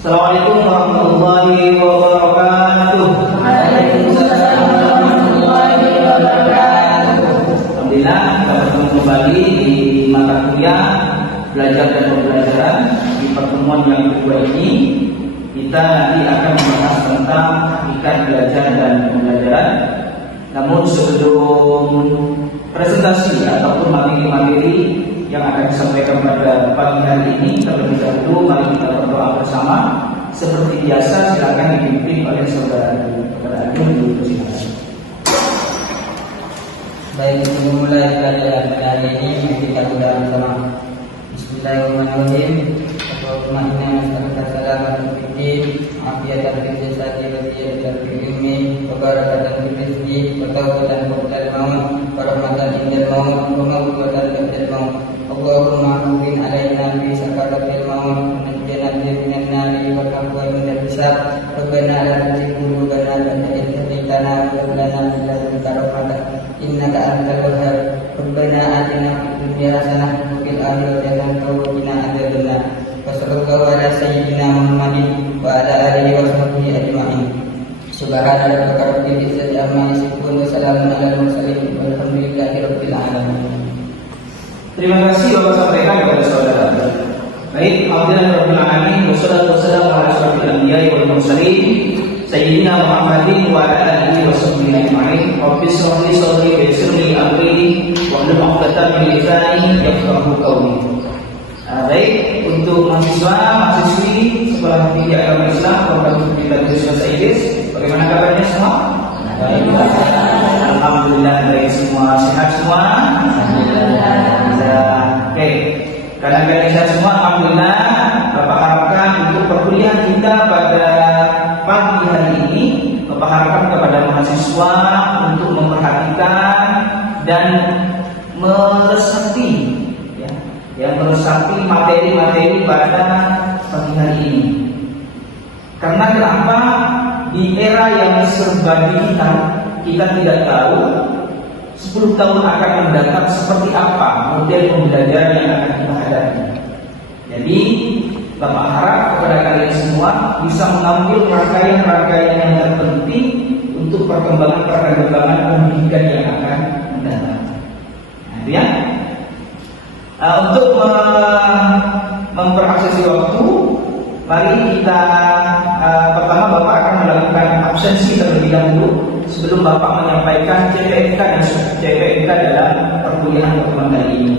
Assalamualaikum warahmatullahi wabarakatuh. Waalaikumsalam warahmatullahi wabarakatuh. Alhamdulillah kita bertemu kembali di mata kuliah belajar dan pembelajaran. Di pertemuan yang kedua ini kita nanti akan membahas tentang hakikat belajar dan pembelajaran. Namun sebelum presentasi ataupun materi-materi yang akan disampaikan pada pagi hari ini, terlebih dahulu mari kita berdoa bersama. Seperti biasa, silakan dipimpin oleh saudara kepada Adi di sini. Baik, kita mulai pelajaran hari ini. Kita berdoa bersama. Bismillahirrahmanirrahim. Allahumma inna nas'aluka salamatan fid din, afiyatan fil jasadi wa ziyadatan fil ilmi, wa barakatan fil rizqi, wa tawbatan qabla al-maut, wa rahmatan indal maut, wa maghfiratan ba'da al-maut. Allahumma hawwin 'alaina fi sakaratil maut, wa najjina minan nari wa tahwil min al-hisab. Rabbana la tuzigh qulubana ba'da idh hadaytana wa hab lana min ladunka rahmatan innaka antal wahhab. Rabbana atina fid dunya hasanah wa fil akhirati hasanah wa qina adzabannar. Wassallallahu ala sayyidina Muhammadin wa ala alihi wa sahbihi ajma'in. Subhana rabbika rabbil izzati amma yasifun wa salamun alal mursalin walhamdulillahi rabbil alamin. Terima kasih Bapak sampaikan kepada saudara. Baik, alhamdulillah rabbil alamin wassalatu wassalamu ala asyrofil anbiya'i wal mursalin sayyidina Muhammadin wa ala alihi wa sahbihi ajma'in. Rabbi shrah li sadri wa yassir li amri wahlul 'uqdatam min lisani yafqahu qawli. Baik, untuk mahasiswa-mahasiswi Sekolah Tinggi Agama Islam Program Kita Bahasa Inggris, bagaimana kabarnya semua? Baik. Alhamdulillah baik semua, sehat semua. Alhamdulillah. Oke, karena kalian sehat semua, alhamdulillah. Bapak harapkan untuk perkuliahan kita pada pagi hari ini, Bapak harapkan kepada mahasiswa untuk memperhatikan dan meresapi yang meresapi materi-materi pada pagi hari ini. Karena kenapa? Di era yang serba digital, kita tidak tahu 10 tahun akan mendatang seperti apa model pembelajaran yang akan kita hadapi. Jadi Bapak harap kepada kalian semua bisa mengambil rangkaian-rangkaian yang terpenting untuk perkembangan pendidikan yang akan mendatang. Nah, itu ya. Untuk memperaksesi waktu, mari kita pertama Bapak akan melakukan absensi terlebih dahulu sebelum Bapak menyampaikan CPNK dan CPNK dalam perkuliahan pertemuan kali ini.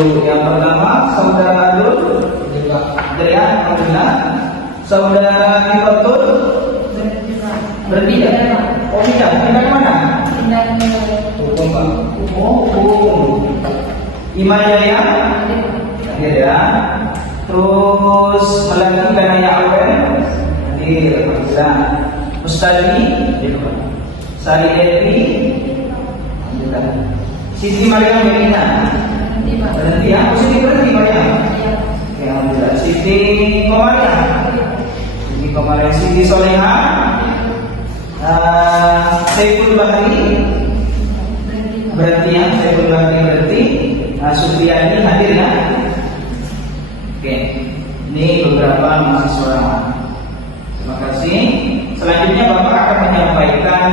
Untuk yang pertama, saudara Adul, Adrian, alhamdulillah. Saudara Ibatul, berhenti ya? Oh tidak, pindah ke mana? Pindah ke Hukum. Imayaya, hadir ya. Terus Melati Kanaya Awen, hadir, alhamdulillah. Mustadi, Sari Devi, alhamdulillah. Siti Maryam Medina. Berhenti ya, Siti berhenti Maryam. Oke, alhamdulillah. Siti Komariam, Siti Soleha, Saiful Bahri berhenti ya, Saiful Bahri berhenti. Supriyani hadir ya. Oke, ini beberapa mahasiswa. Terima kasih. Selanjutnya Bapak akan menyampaikan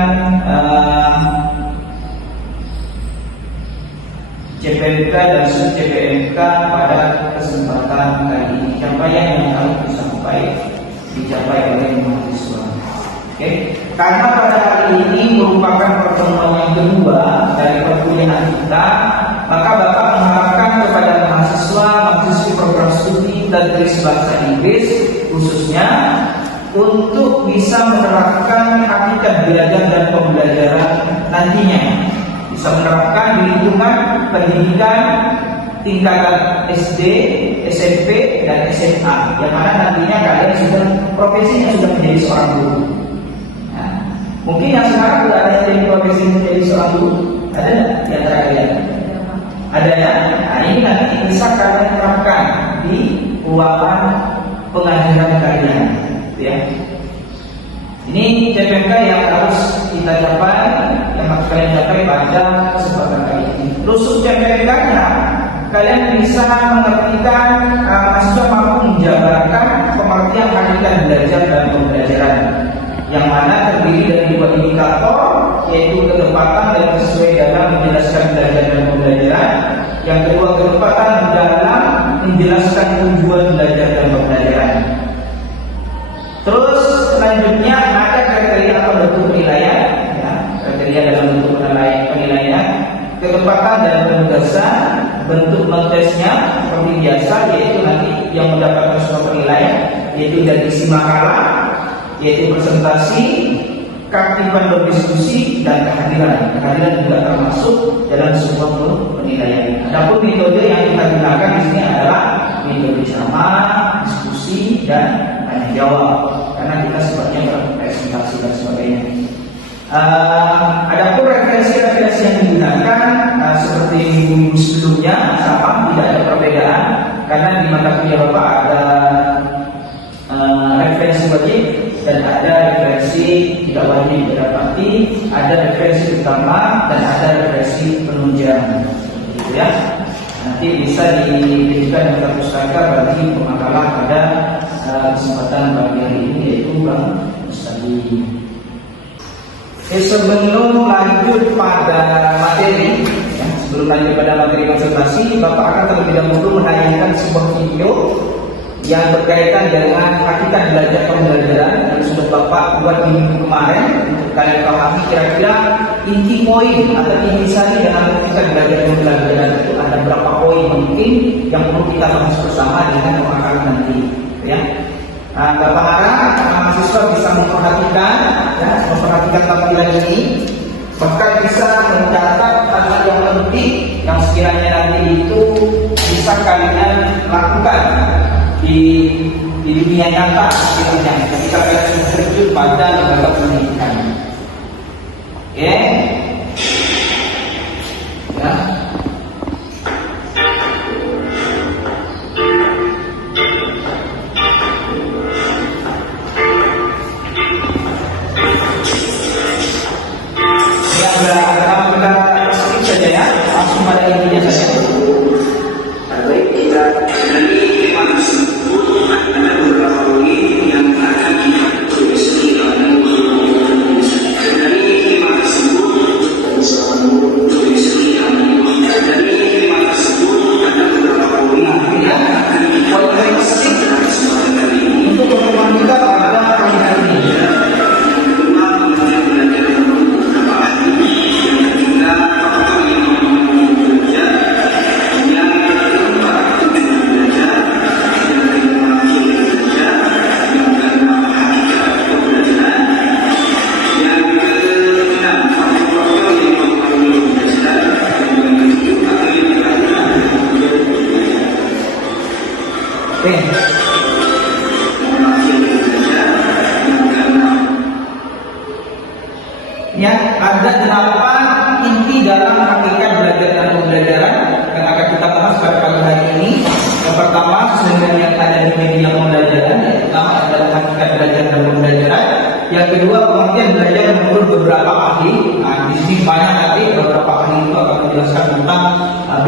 CPNK dan sub-CPNK pada kesempatan kali ini. Capaian yang harus dicapai oleh mahasiswa. Oke, karena pada hari ini merupakan pertemuan yang kedua dari perkuliahan kita, maka Bapak mengharapkan kepada mahasiswi program studi Tadris Bahasa Inggris khususnya untuk bisa menerapkan hakikat belajar dan pembelajaran nantinya. Bisa menerapkan di lingkungan pendidikan tingkatan SD, SMP, dan SMA, yang mana nantinya kalian sudah profesinya sudah menjadi seorang guru. Nah, mungkin yang sekarang sudah ada yang jadi profesi menjadi seorang guru, ada nggak? Ada ya? Nah, ini nanti bisa kalian terapkan di ruangan pengajaran kalian, ya. Ini CPMK yang harus kita capai, yang harus kalian capai pada kesempatan kali ini. Terus CPMK-nya, kalian bisa mengertikan, mahasiswa mampu menjabarkan pengertian hakikat belajar dan pembelajaran, yang mana terdiri dari dua indikator, yaitu ketepatan dan sesuai dalam menjelaskan belajar dan pembelajaran. Yang kedua, ketepatan dalam menjelaskan tujuan belajar dan pembelajaran. Terus selanjutnya ada kriteria atau bentuk penilaian, ya, kriteria dalam bentuk penilaian, ketepatan dalam penugasan, bentuk non-tesnya seperti biasa, yaitu nanti yang mendapatkan sebuah penilaian, yaitu dari isi makalah, yaitu presentasi, keaktifan berdiskusi, dan kehadiran. Kehadiran juga termasuk dalam sebuah penilaian. Adapun metode yang kita gunakan di sini adalah metode sama, diskusi, dan tanya jawab. Karena kita sebenarnya presentasi dan sebagainya. Adapun referensi-referensi yang digunakan seperti minggu sebelumnya sama, tidak ada perbedaan. Karena di mata kuliah Bapak ada referensi wajib dan ada referensi tidak wajib didapati, ada referensi utama dan ada referensi penunjang, gitu ya. Nanti bisa diberikan dalam pustaka bagi pemakalah pada kesempatan pagi hari ini, yaitu Bang Mustadi. Sebelum lanjut pada materi, ya, sebelum lanjut pada materi konsultasi, Bapak akan terlebih dahulu menayangkan sebuah video yang berkaitan dengan hakikat belajar pembelajaran yang sudah Bapak buat di minggu kemarin, untuk kalian pahami kira-kira inti poin atau inti sari dalam hakikat belajar pembelajaran itu ada berapa poin mungkin yang perlu kita bahas bersama dengan pemakaran nanti, ya. Bapak harap mahasiswa bisa memperhatikan, ya, memperhatikan tampilan ini, bahkan bisa mencatat hal yang penting yang sekiranya nanti itu bisa kalian lakukan di dunia nyata sekiranya ketika kalian sudah terjun pada lembaga pendidikan. Oke, ya. Ya, ada 8 inti dalam hakikat belajar dan pembelajaran yang akan kita bahas pada pagi hari ini. Yang pertama, sesuai yang ada di media pembelajaran, yang pertama adalah hakikat belajar dan pembelajaran. Yang kedua, pengertian belajar menurut beberapa ahli. Di sini banyak nanti beberapa ahli itu akan menjelaskan tentang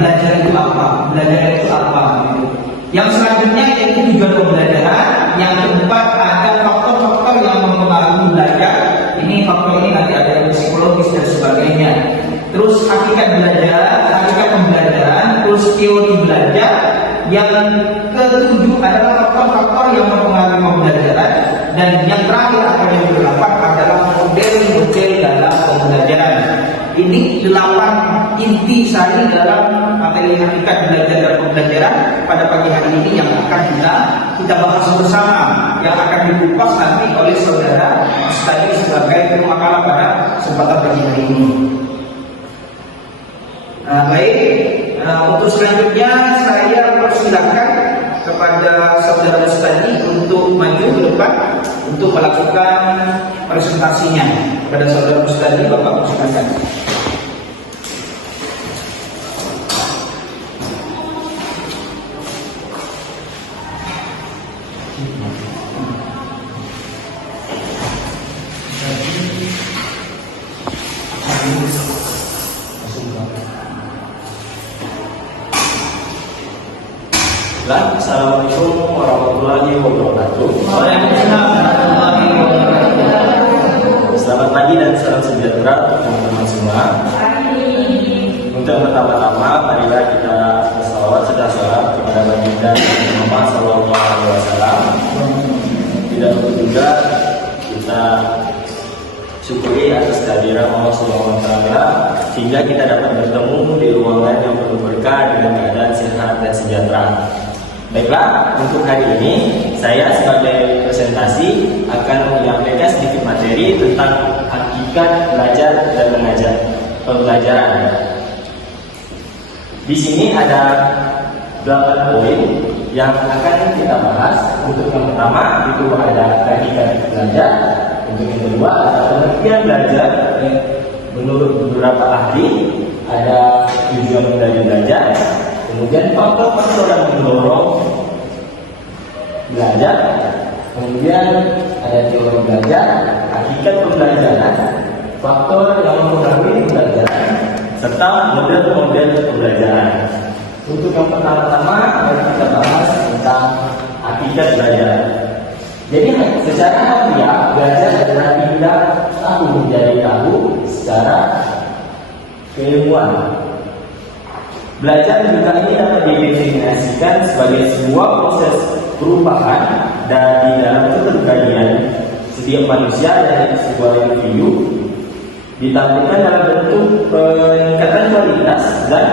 belajar itu apa, belajar itu apa. Gitu. Yang selanjutnya yaitu tujuan pembelajaran. Yang keempat, ada faktor-faktor yang mempengaruhi belajar. Ini faktor ini nanti ada yang psikologis dan sebagainya. Terus hakikat belajar, hakikat pembelajaran, terus teori belajar. Yang ketujuh adalah faktor-faktor yang mempengaruhi pembelajaran. Dan yang terakhir atau yang kedelapan adalah model-model dalam pembelajaran. Ini 8 inti sari dalam materi hakikat belajar dan pembelajaran pada pagi hari ini yang akan kita bahas bersama, yang akan dikupas nanti oleh saudara Mustadi sebagai pemakalah pada kesempatan pagi hari ini. Baik, untuk selanjutnya saya persilakan kepada saudara Mustadi untuk maju ke depan untuk melakukan presentasinya. Kepada saudara Mustadi, Bapak persilakan. Assalamualaikum warahmatullahi wabarakatuh. Waalaikumsalam warahmatullahi wabarakatuh. Selamat pagi dan salam sejahtera untuk teman-teman semua. Untuk yang pertama-tama, marilah kita bersalawat serta salam kepada baginda Muhammad Sallallahu Alaihi Wasallam. Tidak lupa juga kita syukuri atas kehadiran Allah Subhanahu Wa Taala sehingga kita dapat bertemu di ruangan yang penuh berkah dengan keadaan sehat dan sejahtera. Baiklah, untuk hari ini saya sebagai presentasi akan menyampaikan sedikit materi tentang hakikat belajar dan mengajar pembelajaran. Di sini ada 8 poin yang akan kita bahas. Untuk yang pertama itu ada hakikat belajar. Untuk yang kedua ada pengertian belajar menurut beberapa ahli, ada tujuan dari belajar. Kemudian faktor-faktor yang mendorong belajar, kemudian ada teori belajar, hakikat pembelajaran, faktor yang mempengaruhi pembelajaran, serta model-model pembelajaran. Untuk yang pertama-tama mari kita bahas tentang hakikat belajar. Jadi secara harfiah belajar adalah tindak tahu menjadi tahu secara keilmuan. Belajar juga ini dapat didefinisikan sebagai sebuah proses perubahan dari dalam kepribadian setiap manusia dari sebuah individu ditampilkan dalam bentuk peningkatan kualitas dan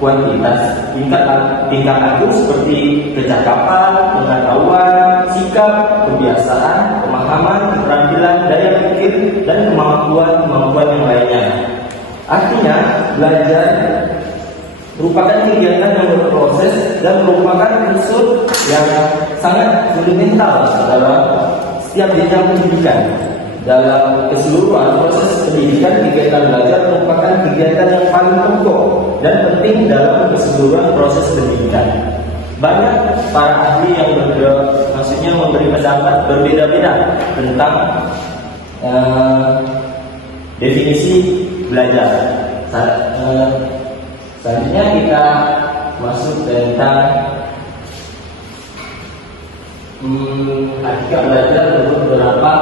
kuantitas tingkat laku seperti kecakapan, pengetahuan, sikap, kebiasaan, pemahaman, keterampilan, daya pikir, dan kemampuan yang lainnya. Artinya, belajar merupakan kegiatan yang berproses dan merupakan unsur yang sangat fundamental dalam setiap jenjang pendidikan. Dalam keseluruhan proses pendidikan, kegiatan belajar merupakan kegiatan yang paling pokok dan penting dalam keseluruhan proses pendidikan. Banyak para ahli yang memberi pendapat berbeda-beda tentang definisi belajar. Selanjutnya kita masuk tentang hakikat belajar menurut beberapa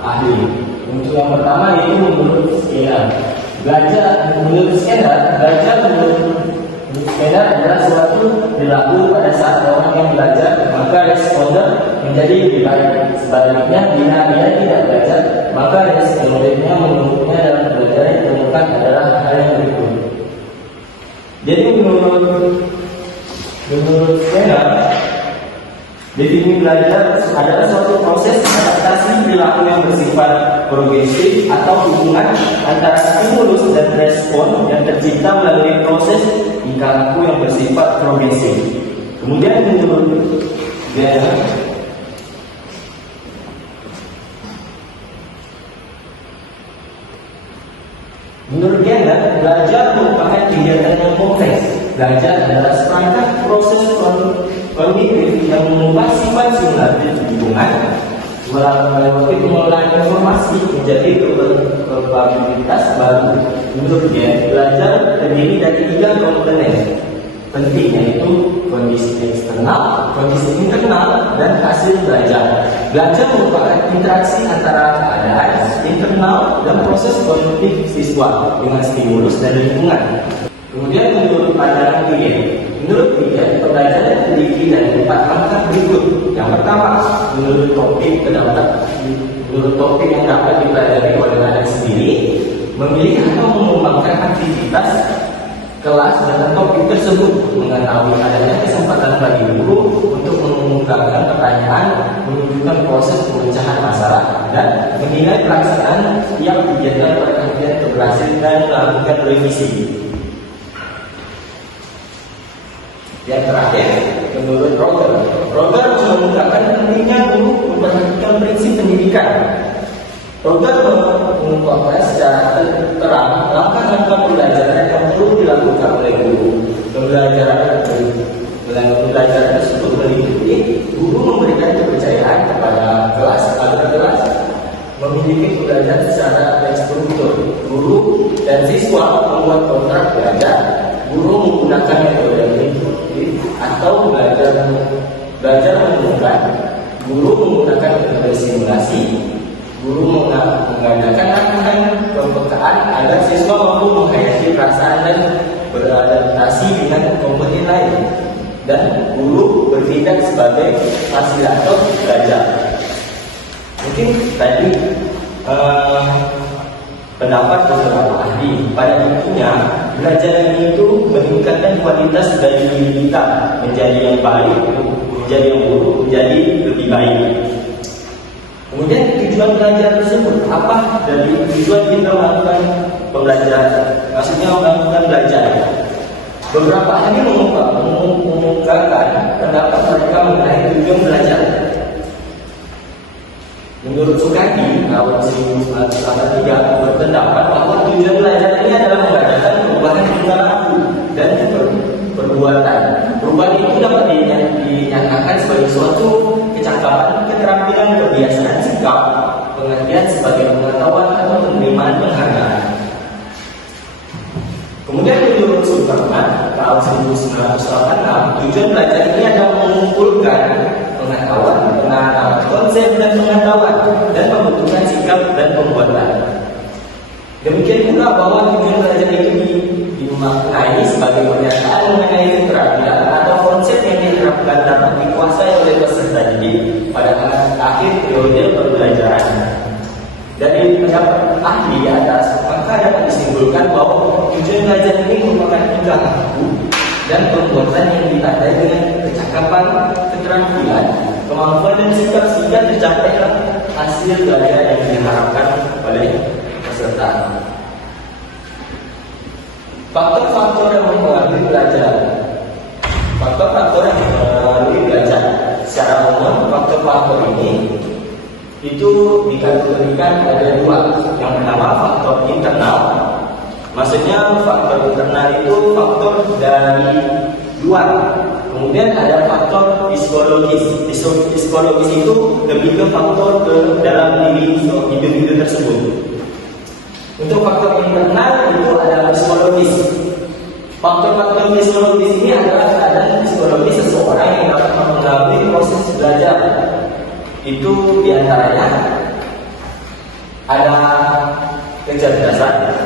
ahli. Untuk yang pertama yaitu menurut Skinner. Belajar menurut Skinner adalah suatu perilaku pada saat orang yang belajar maka responden menjadi lebih baik. Sebaliknya bila dia tidak belajar maka respondennya menurutnya dalam belajar yang ditemukan adalah hal yang berikut. Jadi menurut Skinner, definisi belajar adalah suatu proses adaptasi perilaku yang bersifat progresif atau hubungan antara stimulus dan respon yang tercipta melalui proses tingkah laku yang bersifat progresif. Kemudian menurut Gender, belajar merupakan kegiatan yang kompleks. Belajar adalah serangkaian proses kognitif yang mengubah sifat simulatif lingkungan melalui pengolahan informasi menjadi probabilitas baru. Menurut dia, belajar terdiri dari 3 komponen penting, yaitu kondisi eksternal, kondisi internal, dan hasil belajar. Belajar merupakan interaksi antara keadaan internal dan proses kognitif siswa dengan stimulus dan lingkungan. Kemudian menurut pandangan Piaget, pembelajaran terdiri dari 4 langkah berikut. Yang pertama, menurut topik yang dapat dipelajari oleh anak sendiri, memilih atau mengembangkan aktivitas kelas dengan topik tersebut, mengetahui adanya kesempatan bagi guru untuk mengungkapkan pertanyaan, menunjukkan proses pemecahan masalah, dan menilai pelaksanaan setiap kegiatan perhatian keberhasilan dan melakukan revisi. Yang terakhir, menurut Roger mengungkapkan pentingnya guru memperhatikan prinsip pendidikan. Roger mengungkapkan secara terang langkah-langkah pembelajaran yang perlu dilakukan oleh guru. Pembelajaran tersebut meliputi guru memberikan kepercayaan kepada kelas agar kelas memiliki pembelajaran secara terstruktur. Guru dan siswa membuat kontrak belajar. Guru menggunakan metode kognitif atau belajar menemukan. Guru menggunakan metode simulasi. Guru mengadakan latihan kepekaan agar siswa mampu menghayati perasaan dan beradaptasi dengan kompeten lain. Dan guru bertindak sebagai fasilitator belajar. Mungkin tadi pendapat beberapa ahli, pada intinya belajar ini itu meningkatkan kualitas dari diri kita menjadi yang baik, menjadi yang buruk, menjadi lebih baik. Kemudian tujuan belajar tersebut apa? Dari tujuan kita melakukan pembelajaran, maksudnya melakukan belajar. Beberapa ahli mengungkapkan pendapat mereka mengenai tujuan belajar. Menurut Sukadi, tahun 1983 berpendapat bahwa tujuan belajar ini adalah mengadakan perubahan perilaku dan perbuatan. Perubahan itu dapat dinyatakan sebagai suatu kecakapan, keterampilan, kebiasaan sikap, pengertian sebagai pengetahuan atau penerimaan penghargaan. Kemudian menurut Superman, tahun 1986, tujuan belajar ini adalah mengumpulkan pengetahuan, konsep dan pengetahuan dan membentukkan sikap dan perbuatan. Demikian pula bahwa tujuan belajar itu dimaknai sebagai pernyataan mengenai keterampilan atau konsep yang diterapkan dapat dikuasai oleh peserta didik pada akhir periode pembelajaran. Dari pendapat ahli di atas, maka dapat disimpulkan bahwa tujuan belajar ini merupakan tingkah laku dan perbuatan yang ditandai dengan kecakapan, keterampilan, kemampuan dan sikap sehingga tercapailah hasil belajar yang diharapkan oleh peserta. Faktor-faktor yang mempengaruhi belajar. Faktor-faktor yang mempengaruhi belajar. Secara umum, faktor-faktor ini itu dikategorikan ada dua. Yang pertama faktor internal. Maksudnya faktor internal itu faktor dari luar. Kemudian ada faktor psikologis. Psikologis itu lebih ke faktor ke dalam diri individu tersebut. Untuk faktor internal itu ada psikologis. Faktor-faktor psikologis ini adalah keadaan psikologis seseorang yang dapat mempengaruhi proses belajar. Itu diantaranya ada kecerdasan.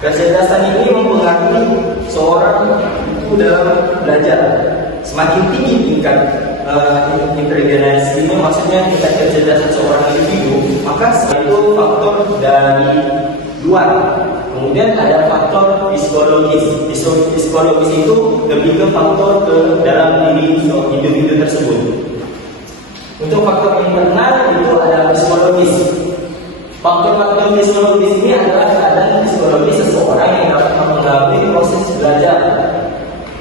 Kecerdasan ini mempengaruhi seorang itu dalam belajar. Semakin tinggi tingkat intelijensi ini, maksudnya tingkat kecerdasan seorang individu, maka itu faktor dari luar. Kemudian ada faktor psikologis. Psikologis itu lebih ke faktor ke dalam diri individu tersebut. Untuk faktor internal itu ada psikologis. Faktor-faktor psikologis ini adalah keadaan psikologis seseorang yang dapat mempengaruhi proses belajar.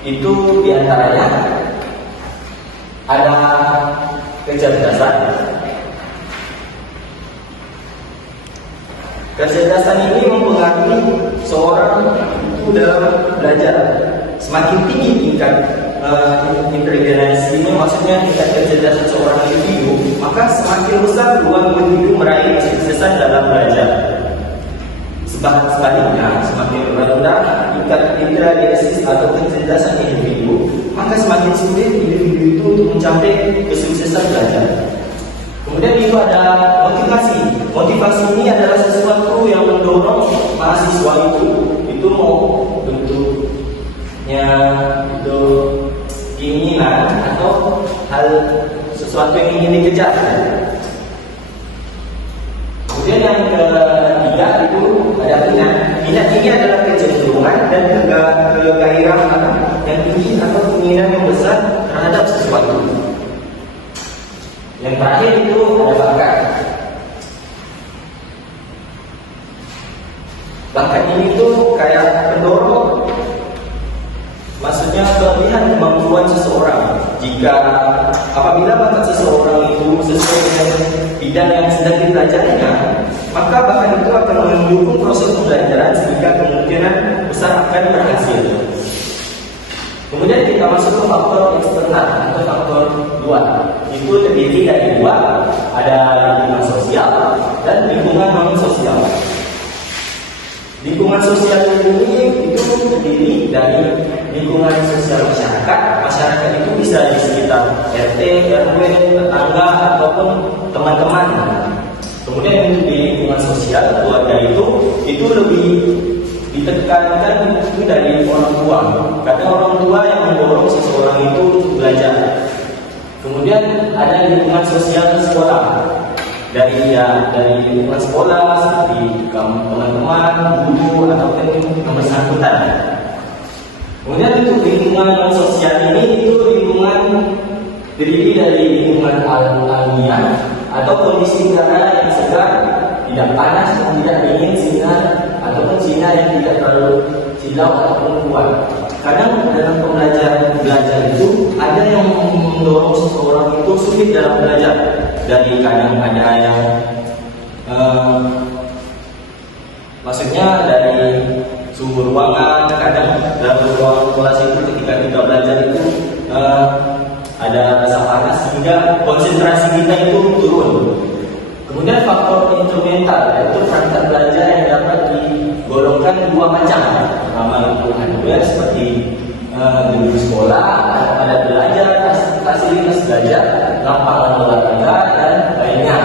Itu diantaranya ada kecerdasan. Kecerdasan ini mempengaruhi seorang itu dalam belajar. Semakin tinggi tingkat intelijensi ini, maksudnya tingkat kecerdasan seorang individu, maka semakin besar peluang individu meraih kesuksesan dalam belajar. Sebaliknya, semakin rendah tingkat intelijensi atau kecerdasan individu, maka semakin sulit individu itu untuk mencapai kesuksesan belajar. Kemudian itu ada motivasi. Motivasi ini adalah sesuatu yang mendorong mahasiswa itu mau bentuknya itu keinginan atau hal sesuatu yang ingin dikejar. Kemudian yang ketiga itu ada minat. Minat ini adalah kecenderungan dan kegairahan yang tinggi atau keinginan yang besar terhadap sesuatu. Yang terakhir itu ada bakat. Bakat ini tuh kayak pendorong, maksudnya kelebihan kemampuan seseorang. Jika apabila bakat seseorang itu sesuai dengan bidang yang sedang dipelajarinya, maka bakat itu akan mendukung proses pembelajaran sehingga kemungkinan besar akan berhasil. Kemudian kita masuk ke faktor eksternal atau faktor luar. Itu terdiri dari dua, ada lingkungan sosial dan lingkungan non sosial. Lingkungan sosial ini itu dari lingkungan sosial masyarakat. Masyarakat itu bisa di sekitar RT, RW, tetangga, ataupun teman-teman. Kemudian di lingkungan sosial keluarga itu lebih ditekankan itu dari orang tua. Karena orang tua yang mendorong seseorang itu untuk belajar. Kemudian ada lingkungan sosial sekolah. Dari lingkungan sekolah seperti teman-teman, guru, ataupun yang bersangkutan. Kemudian untuk lingkungan sosial ini itu lingkungan terdiri dari lingkungan alamiah atau kondisi udara yang segar, tidak panas dan tidak dingin, sinar ataupun sinar yang tidak terlalu silau ataupun kuat. Kadang dalam belajar itu ada yang mendorong seseorang itu sulit dalam belajar. Dari kadang ada yang maksudnya dari suhu ruangan, kadang dalam ruangan kelas itu ketika kita belajar itu ada rasa panas sehingga konsentrasi kita itu turun. Kemudian faktor instrumental yaitu perangkat belajar yang dapat digolongkan dua macam. Pertama itu hardware seperti gedung sekolah, alat belajar, fasilitas belajar, lapangan olahraga dan lainnya.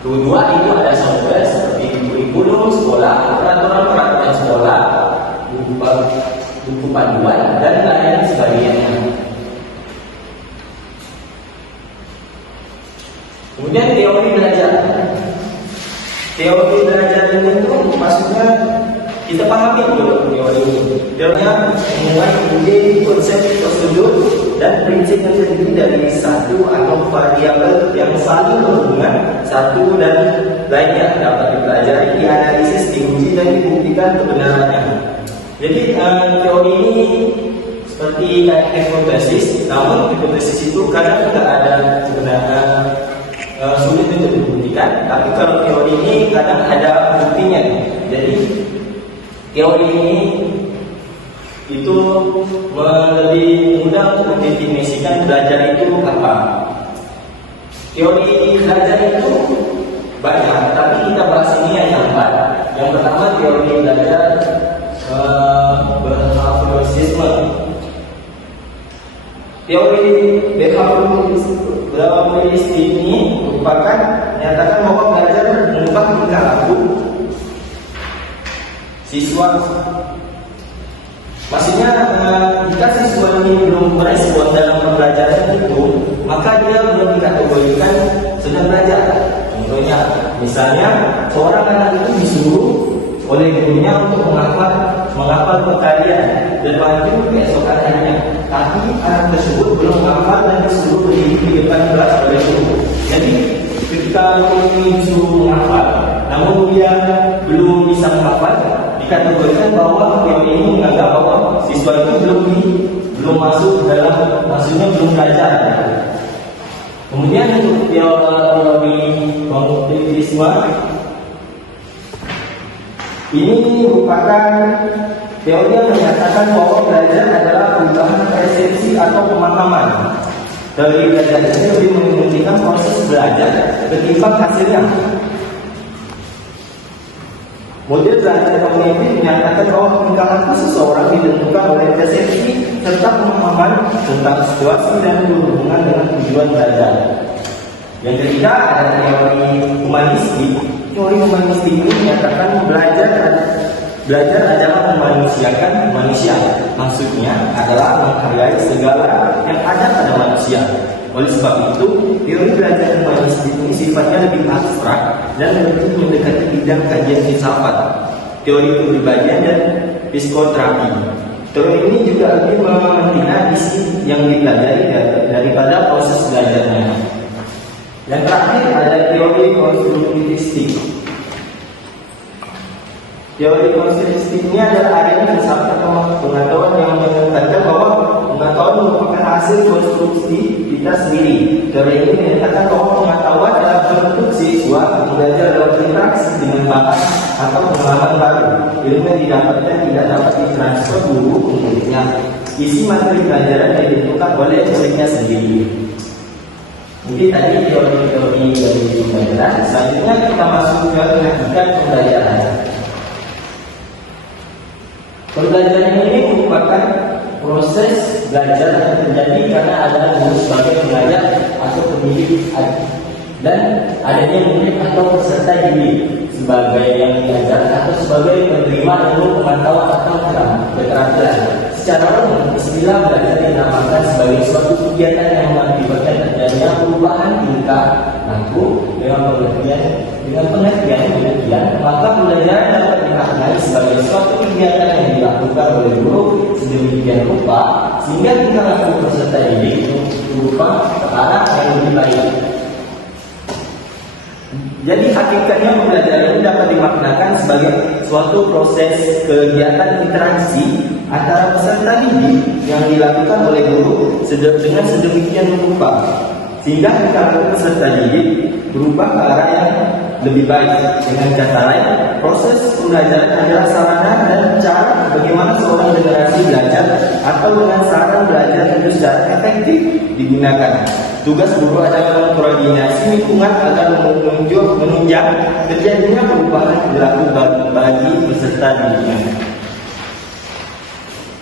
Kedua itu ada software seperti kurikulum sekolah, peraturan sekolah, buku panduan dan lain sebagainya. Kemudian teori belajar. Teori belajar ini maksudnya kita pahami dulu teori ini. Teorinya memulai ide, konsep, prosedur, dan prinsip yang terdiri dari satu atau variabel yang saling berhubungan satu dan lainnya dapat dipelajari, dianalisis, diuji dan dibuktikan kebenarannya. Jadi teori ini seperti hipotesis, namun hipotesis itu kadang tidak ada sebenarnya sulit untuk dibuktikan. Tapi kalau teori ini kadang ada buktinya. Jadi teori ini itu lebih mudah untuk mendefinisikan belajar itu apa. Teori belajar itu banyak, tapi kita bahas ini hanya 4. Yang pertama teori belajar behaviorisme. Teori behaviorisme ini merupakan menyatakan bahwa belajar mengubah tingkah laku siswa. Maksudnya jika siswa ini belum merespon dalam pembelajaran itu, maka dia belum dikategorikan sedang belajar. Contohnya, misalnya seorang anak itu disuruh oleh gurunya untuk menghafal perkalian dan maju keesokan harinya, tapi anak tersebut belum menghafal dan disuruh berdiri di depan kelas oleh guru. Jadi ketika guru ini disuruh menghafal, namun dia belum bisa menghafal, dikategorikan bahwa teori ini menganggap bahwa siswa itu belum masuk dalam, maksudnya belum belajar. Kemudian untuk teori kognitivisme ini merupakan teori yang menyatakan bahwa belajar adalah perubahan persepsi atau pemahaman. Teori belajar ini lebih mementingkan proses belajar ketimbang hasilnya. Model belajar kognitif menyatakan bahwa tingkah laku seseorang ditentukan oleh persepsi serta pemahaman tentang situasi dan berhubungan dengan tujuan belajar. Yang ketiga ada teori humanistik. Teori humanistik ini menyatakan belajar adalah memanusiakan manusia. Maksudnya adalah menghargai segala yang ada pada manusia. Oleh sebab itu, teori belajar humanistik ini sifatnya lebih abstrak dan lebih mendekati bidang kajian filsafat, teori kepribadian dan psikoterapi. Teori ini juga lebih mementingkan isi yang dipelajari daripada proses belajarnya. Yang terakhir ada teori konstruktivistik. Teori konstruktivistik ini adalah aliran filsafat pengetahuan yang menyatakan bahwa pengetahuan merupakan hasil konstruksi kita sendiri. Teori ini menyatakan bahwa pengetahuan adalah bentuk siswa belajar dalam interaksi dengan bahan atau pengalaman baru. Ilmu yang didapatkan tidak dapat ditransfer guru ke muridnya. Isi materi pelajaran yang ditentukan oleh muridnya sendiri. Mungkin tadi teori-teori dari pembelajaran. Selanjutnya kita masuk ke hakikat pembelajaran. Pembelajaran ini merupakan belajar yang terjadi karena ada guru sebagai pengajar atau pendidik dan adanya murid atau peserta didik sebagai yang diajar atau sebagai penerima ilmu pemantauan atau keterampilan. Secara umum, istilah belajar dinamakan sebagai suatu kegiatan yang mengakibatkan terjadinya perubahan tingkah laku dengan pengertian demikian, maka pembelajaran dapat dimaknai sebagai suatu kegiatan yang dilakukan oleh guru sedemikian rupa sehingga tingkah laku peserta didik berupa ke arah yang lebih baik. Jadi hakikatnya pembelajaran ini dapat dimaknakan sebagai suatu proses kegiatan interaksi antara peserta didik yang dilakukan oleh guru dengan sedemikian rupa sehingga tingkah peserta didik berubah ke arah yang lebih baik. Dengan kata lain, proses pembelajaran adalah sarana dan cara bagaimana seorang generasi belajar atau dengan sarana belajar itu secara efektif digunakan. Tugas guru adalah mengkoordinasi lingkungan agar menunjang terjadinya perubahan perilaku bagi peserta didiknya.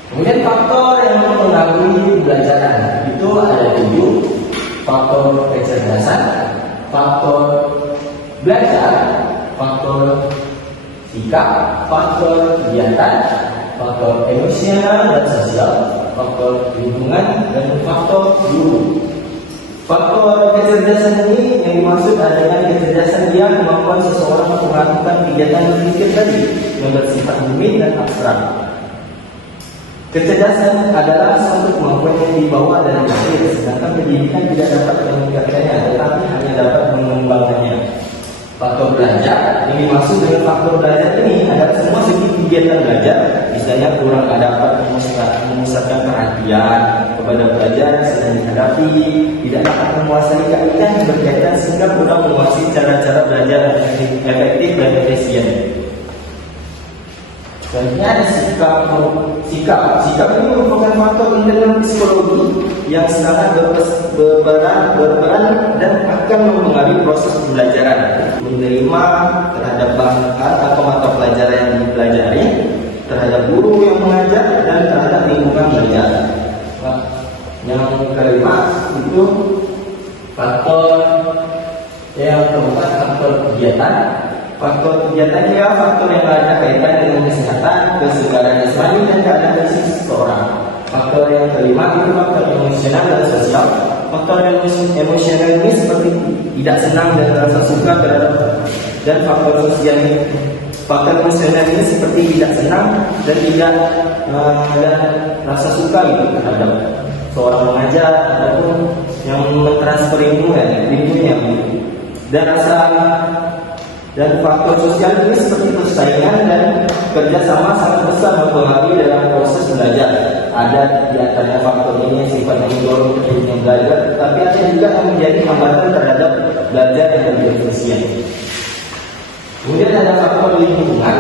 Kemudian faktor yang mempengaruhi pembelajaran itu ada 7. Faktor kecerdasan, faktor belajar, faktor sikap, faktor kegiatan, faktor emosional dan sosial, faktor lingkungan, dan faktor guru. Faktor kecerdasan ini yang dimaksud adalah kecerdasan dia kemampuan seseorang untuk melakukan kegiatan berpikir tadi yang bersifat umum dan abstrak. Kecerdasan adalah suatu kemampuan yang dibawa dari lahir, sedangkan pendidikan tidak dapat meningkatkannya, tetapi hanya dapat mengembangkannya. Faktor belajar yang dimaksud dengan faktor belajar ini adalah semua segi kegiatan belajar, misalnya kurang dapat memusatkan perhatian kepada belajar yang sedang dihadapi, tidak dapat menguasai kaidah yang berkaitan sehingga kurang menguasai cara-cara belajar yang efektif dan efisien. Selanjutnya ada sikap ini merupakan faktor internal psikologi yang sangat berperan dan akan mempengaruhi proses pembelajaran, menerima terhadap bahan atau mata pelajaran yang dipelajari, terhadap guru yang mengajar, dan terhadap lingkungan belajar. Yang kelima itu faktor yang keempat, faktor kegiatan. Faktor kegiatan adalah faktor yang ada kaitan dengan kesehatan, kesegaran jasmani, dan keadaan fisik seseorang. Faktor yang kelima itu faktor emosional dan sosial. Faktor emosional ini seperti tidak senang dan rasa suka terhadap, dan faktor sosial ini, faktor emosional ini seperti tidak senang dan tidak dan rasa suka itu terhadap seorang mengajar ataupun yang mentransfer lingkungannya, dan faktor sosial ini seperti persaingan dan kerjasama sangat besar mempengaruhi dalam proses belajar. Ada di antaranya faktor ini yang sifatnya mendorong terjadinya belajar, tapi ada juga yang menjadi hambatan terhadap belajar yang lebih efisien. Kemudian ada faktor lingkungan.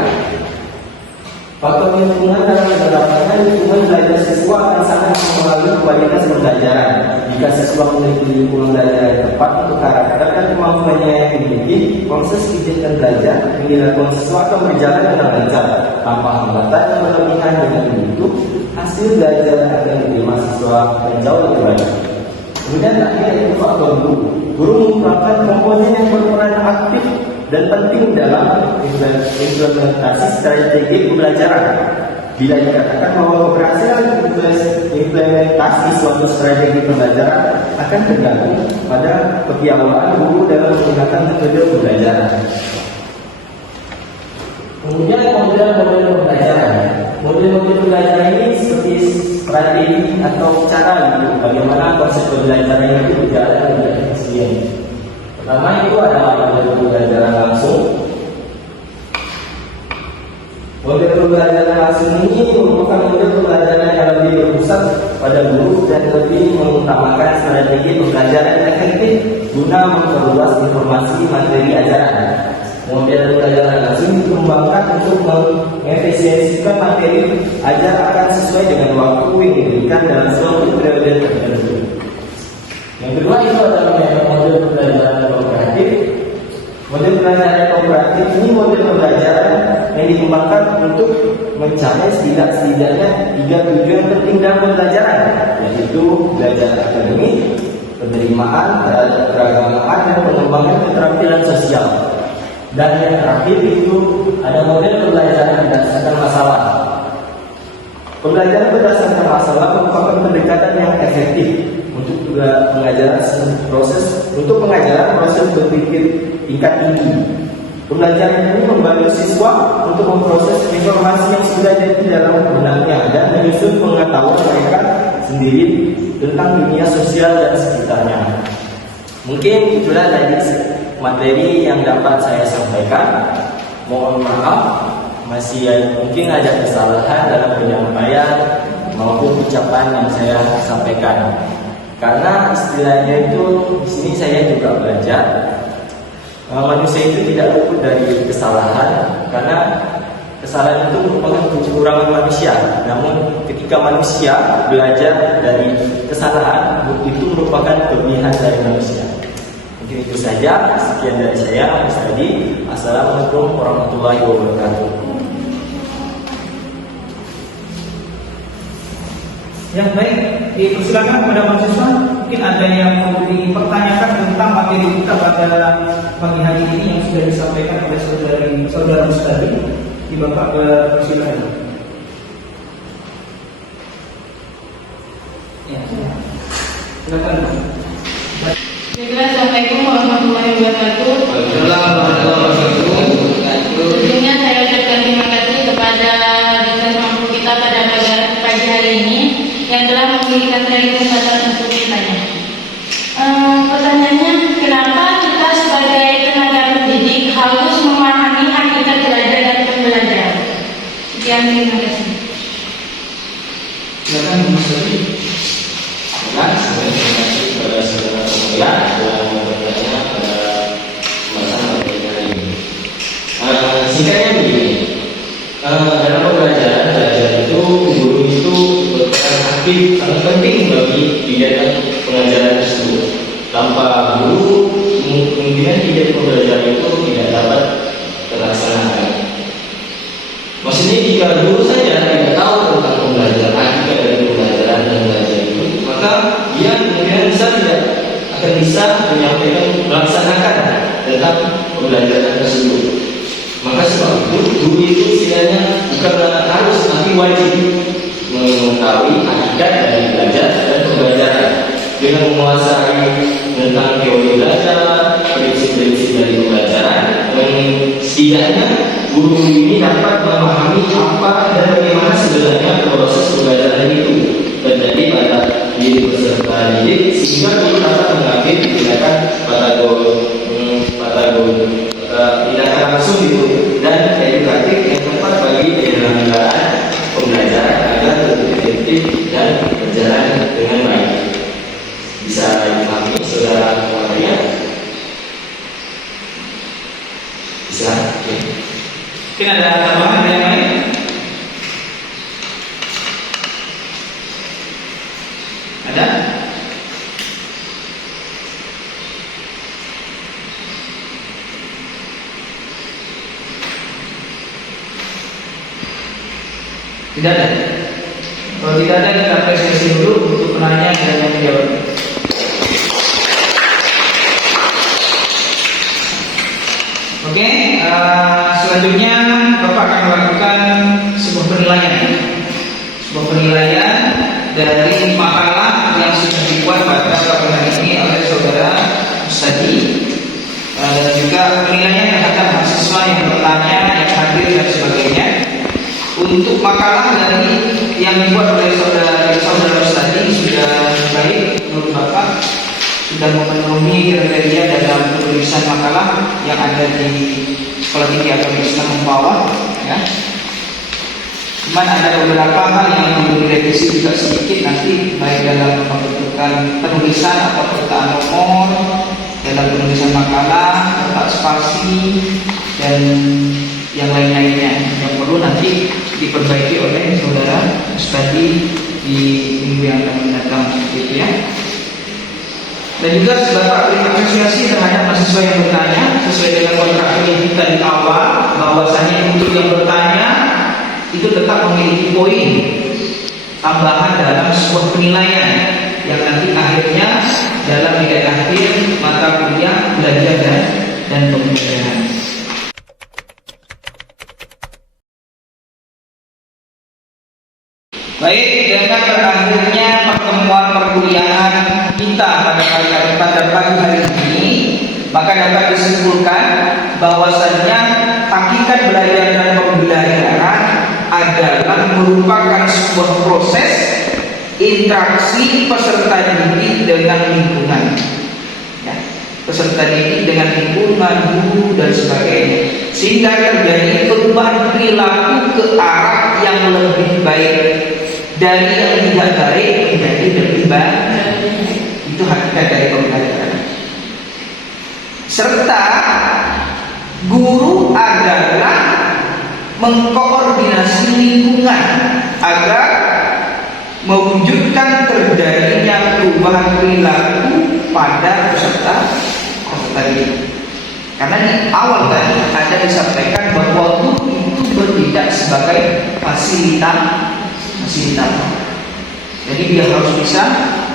Faktor lingkungan dalam penerapannya, lingkungan belajar siswa akan sangat mempengaruhi kualitas pembelajaran. Jika siswa memiliki lingkungan belajar yang tepat untuk karakter dan kemampuannya yang dimiliki, proses kegiatan belajar yang dilakukan siswa akan berjalan dengan lancar tanpa hambatan yang berlebihan. Dengan begitu, hasil belajar akan diterima siswa yang jauh lebih baik. Kemudian terakhir itu faktor guru. Guru merupakan komponen yang berperan aktif dan penting dalam implementasi strategi pembelajaran. Bila dikatakan bahwa keberhasilan implementasi suatu strategi pembelajaran akan tergantung pada kepiawaian guru dalam menggunakan metode pembelajaran. Kemudian model-model pembelajaran. Model-model pembelajaran ini seperti strategi atau cara bagaimana konsep pembelajaran itu berjalan dengan efisien. Pertama itu adalah model pembelajaran langsung. Model pembelajaran langsung ini merupakan model pembelajaran yang lebih berpusat pada guru dan lebih mengutamakan strategi pembelajaran efektif guna memperluas informasi materi ajaran. Model pembelajaran langsung dikembangkan untuk mengefisiensikan materi ajar akan sesuai dengan waktu yang diberikan dalam suatu periode tertentu. Yang kedua itu adalah model pembelajaran kooperatif. Model pembelajaran kooperatif interaktif ini model pembelajaran yang dikembangkan untuk mencapai setidaknya 3 tujuan penting dalam pembelajaran, yaitu belajar akademik, penerimaan terhadap keragaman, dan pengembangan keterampilan sosial. Dan yang terakhir itu ada model pembelajaran berdasarkan masalah. Pembelajaran berdasarkan masalah merupakan pendekatan yang efektif untuk pengajaran proses berpikir tingkat tinggi. Pembelajaran ini membantu siswa untuk memproses informasi yang sudah jadi dalam benaknya dan menyusun pengetahuan mereka sendiri tentang dunia sosial dan sekitarnya. Mungkin itulah tadi materi yang dapat saya sampaikan. Mohon maaf, mungkin ada kesalahan dalam penyampaian maupun ucapan yang saya sampaikan. Karena istilahnya itu di sini saya juga belajar. Manusia itu tidak luput dari kesalahan, karena kesalahan itu merupakan kekurangan manusia. Namun ketika manusia belajar dari kesalahan, itu merupakan kelebihan dari manusia. Mungkin itu saja. Sekian dari saya, Mas Adi. Assalamualaikum warahmatullahi wabarakatuh. Ya, baik. Dipersilakan kepada mahasiswa. Mungkin ada yang mau dipertanyakan tentang materi kita pada pagi hari ini yang sudah disampaikan oleh saudara Mustadi. Di Bapak persilakan. Ya, silakan. Assalamualaikum warahmatullahi wabarakatuh. Sebelumnya saya ucapkan terima kasih kepada dosen mampu kita pada pagi hari ini yang telah memberikan saya kesempatan untuk bertanya. Pertanyaannya, kenapa kita sebagai tenaga pendidik harus memahami hakikat belajar dan pembelajaran? Sekian, terima kasih. Silakan Mas Adi. Terima kasih kepada saudara pemuda yang bertanya pada pembahasan materi hari ini. Singkatnya begini, dalam belajar itu guru itu berperan aktif sangat penting bagi kegiatan pengajaran tersebut. Tanpa guru, kemungkinan kegiatan pembelajaran itu tidak dapat terlaksana. Maksudnya jika guru saja tidak tahu tentang pembelajaran, hakikat dari pembelajaran dan belajar itu, maka dia kemungkinan tidak akan bisa menyampaikan, melaksanakan tentang pembelajaran tersebut. Maka sebab itu guru itu istilahnya bukan harus, tapi wajib mengetahui hakikat dari belajar dan pembelajaran dengan menguasai tentang teori belajar, prinsip-prinsip dari pembelajaran, dan setidaknya guru ini dapat memahami apa dan bagaimana sebenarnya proses pembelajaran itu terjadi pada diri peserta didik, sehingga guru dapat mengambil tindakan tindakan langsung itu dan edukatif yang tepat bagi penyelenggaraan pembelajaran agar lebih efektif dan berjalan dengan baik. Bisa dipahami saudara semuanya? Bisa? Okay. Mungkin ada tambahan yang lain? Ada? Tidak ada. Kalau tidak ada, kita apresiasi dulu untuk penanya dan yang menjawab. Oke, selanjutnya Bapak akan melakukan sebuah penilaian dari makalah yang sudah dibuat pada pagi hari ini oleh saudara Mustadi, dan juga penilaian terhadap mahasiswa yang bertanya, yang hadir dan sebagainya. Untuk makalah dari yang dibuat oleh saudara Mustadi sudah baik menurut Bapak, sudah memenuhi kriteria dalam penulisan makalah yang ada di Sekolah Tinggi Agama Islam Mempawah, ya. Cuman ada beberapa hal yang perlu direvisi juga sedikit nanti, baik dalam pembentukan penulisan atau pertaan nomor, dalam penulisan makalah, letak spasi, dan yang lain-lainnya yang perlu nanti diperbaiki oleh saudara Mustadi di minggu yang akan mendatang, gitu ya. Dan juga Bapak beri apresiasi terhadap mahasiswa yang bertanya sesuai dengan kontrak kerja kita di awal, bahwasanya untuk yang bertanya itu tetap memiliki poin tambahan dalam sebuah penilaian yang nanti akhirnya dalam nilai akhir mata kuliah belajar dan pembelajaran. Baik, dengan berakhirnya pertemuan perkuliahan kita pada pagi hari ini, maka dapat disimpulkan bahwasannya hakikat belajar dan pembelajaran adalah merupakan sebuah proses interaksi peserta didik dengan lingkungan, ya, peserta didik dengan lingkungan, guru dan sebagainya, sehingga terjadi perubahan perilaku ke arah yang lebih baik dari yang tidak baik menjadi lebih baik. Itu hakikat dari pembelajaran. Serta guru adalah mengkoordinasi lingkungan agar mewujudkan terjadinya perubahan perilaku pada peserta didik. Karena di awal tadi ada disampaikan bahwa guru itu bertindak sebagai fasilitator. Jadi dia harus bisa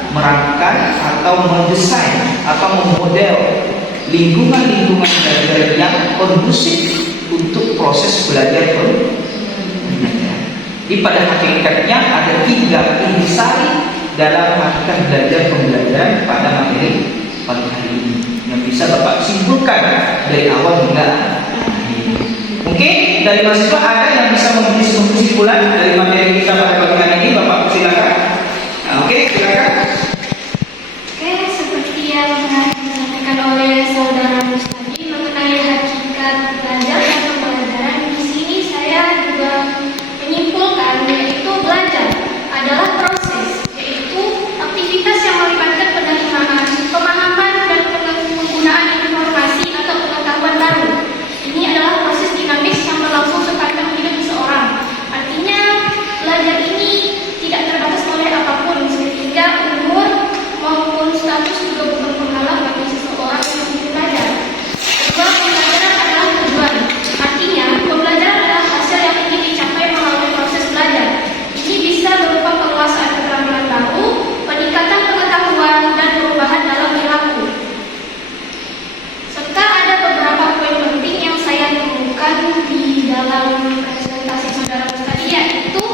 merancang atau mendesain atau memodel lingkungan belajar yang kondusif untuk proses belajar pembelajaran. Jadi pada hakikatnya ada 3 intisari dalam hakikat belajar pembelajaran pada materi pagi hari ini yang bisa Bapak simpulkan dari awal hingga akhir. Mungkin dari mahasiswa ada yang bisa memberi kesimpulan dari materi kita pada pagi hari ini. Bapak silakan. Oke, silakan. Oke, seperti yang disampaikan oleh saudara tadi mengenai hakikat belajar dan pembelajaran, di sini saya juga menyimpulkan yaitu belajar adalah proses, yaitu aktivitas yang melibatkan penerimaan, pemahaman dan penggunaan informasi atau pengetahuan baru. Ini adalah proses dinamis yang berlangsung sepanjang hidup seseorang. Artinya belajar ini tidak terbatas oleh apapun, sehingga umur maupun status juga bukan penghalang bagi seseorang yang ingin belajar. Kedua, pembelajaran adalah tujuan. Artinya, pembelajaran adalah hasil yang ingin dicapai melalui proses belajar. Ini bisa berupa penguasaan keterampilan baru, peningkatan pengetahuan, dan perubahan dalam perilaku. Serta ada beberapa poin penting yang saya temukan di dalam presentasi saudara tadi, yaitu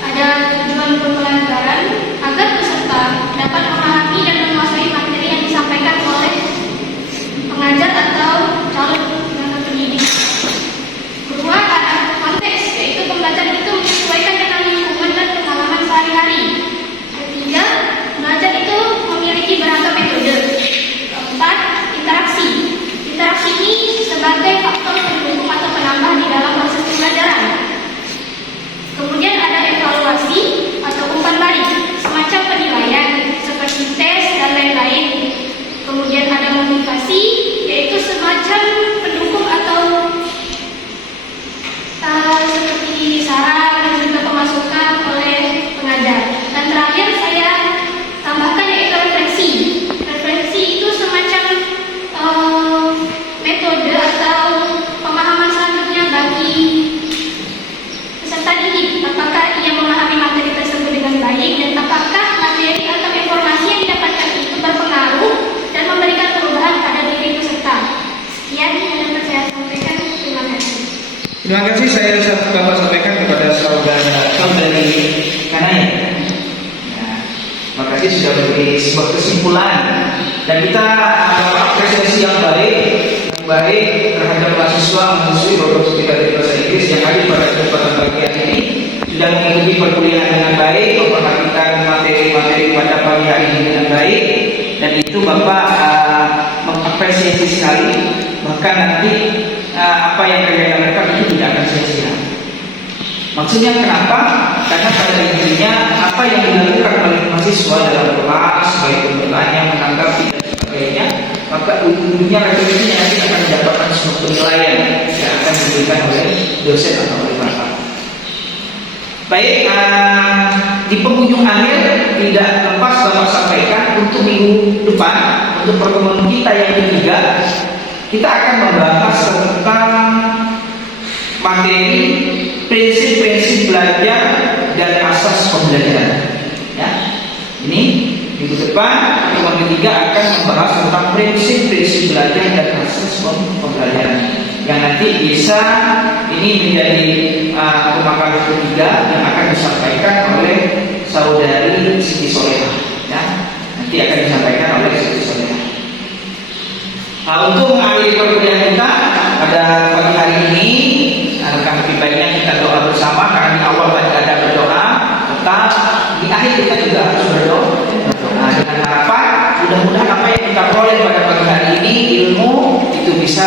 ada tujuan pembelajaran agar peserta dapat memahami dan menguasai materi yang disampaikan oleh pengajar atau calon pendidik. Kedua, ada konteks, yaitu pembelajaran itu menyesuaikan dengan lingkungan dan pengalaman sehari-hari. Ketiga, belajar itu memiliki beragam metode. Keempat, interaksi. Interaksi ini sebagai faktor pendukung atau penambah di dalam proses pembelajaran. Kemudian ada evaluasi atau umpan balik, semacam penilaian seperti tes dan lain-lain. Kemudian ada motivasi, yaitu semacam pendukung atau seperti saran dan juga pemasukan oleh pengajar. Dan terakhir saya tambahkan yaitu refleksi. Refleksi itu semacam metode atau pemahaman selanjutnya bagi peserta didik. Apakah ia memahami materi tersebut dengan baik dan apakah materi atau informasi yang didapatkan itu berpengaruh dan memberikan perubahan pada diri peserta. Sekian yang dapat saya sampaikan. Terima kasih. Terima kasih saya Bapak sampaikan kepada saudari Kanaya. Terima kasih sudah memberi sebuah kesimpulan dan kita apresiasi yang baik terhadap mahasiswi berprofesi dari bahasa Inggris yang hadir pada kesempatan pagi hari ini, sudah mengikuti perkuliahan dengan baik, memperhatikan materi-materi pada pagi hari ini dengan baik, dan itu Bapak mengapresiasi sekali. Bahkan nanti apa yang kalian lakukan itu tidak akan sia-sia. Maksudnya kenapa? Karena pada intinya apa yang dilakukan oleh mahasiswa dalam kelas, baik bertanya, menanggapi dan sebagainya, maka ujung-ujungnya refleksinya nanti akan mendapatkan sebuah penilaian yang akan diberikan oleh dosen atau oleh bapak. Baik, di penghujung akhir tidak lepas Bapak sampaikan untuk minggu depan, untuk pertemuan kita yang ketiga, kita akan membahas tentang materi prinsip-prinsip belajar dan asas pembelajaran. Ya, ini minggu depan pertemuan ketiga akan membahas tentang prinsip-prinsip belajar dan asas pembelajaran, yang nanti bisa ini menjadi pemakaran ketiga yang akan disampaikan oleh saudari Siti Soleha. Ya, nanti akan disampaikan oleh Siti Soleha. Untuk mengakhiri perkuliahan kita pada pagi hari ini, alangkah lebih baiknya kita doa bersama, karena di awal tadi ada berdoa, tetap di akhir kita juga harus berdoa. Dengan harapan mudah-mudahan apa yang kita peroleh pada pagi hari ini, ilmu itu bisa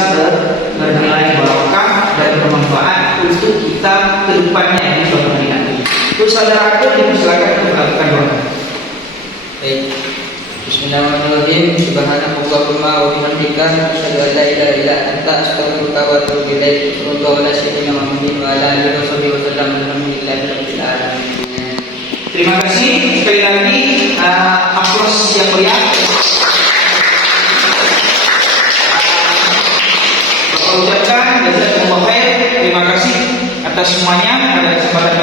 bernilai barokah dan bermanfaat untuk kita kedepannya di suatu hari nanti. Terus saudaraku dipersilakan untuk melakukan doa. Baik. Bismillahirrahmanirrahim. Subhanakallahumma wa bihamdika asyhadu an la ilaha illa anta astaghfiruka wa atubu ilaik. Sallallahu alaihi wa ala alihi wasallam. Alhamdulillahirabbil alamin. Terima kasih sekali lagi, aplaus yang meriah. Bapak ucapkan jazakumullah khair. Terima kasih atas semuanya pada kesempatan